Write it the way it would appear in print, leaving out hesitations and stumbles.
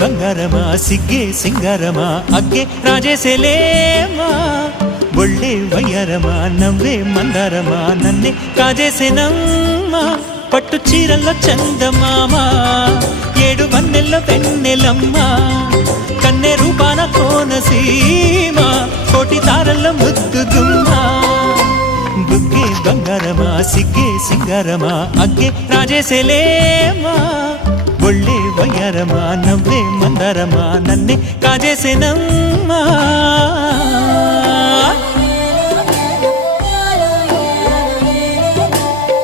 ಬಂಗಾರಮ ಸಿಗ್ಗೆ ಸಿಂಗಾರಮ ಅಗ್ಗೆ ರಾಜೇಸೆಲೇಮಾ ಒಳ್ಳೆ ವಯ್ಯಾರಮ ನವ್ವే మందారమ నన్నే కాజేసేనమ్మ పట్టు చీరల్లో చందమామ ఏడు వన్నెల్లో వెన్నెలమ్మ కన్నె రూపాన కోనసీమ కోటి తారల్లో ముద్దుగుమ్మ బుగ్గే బంగారమ సిగ్గే సింగారమ అగ్గే రాజేసెలేమా ఒళ్ళే వయ్యారమ నవ్వే మందారమ నన్నే కాజేసేనమ్మా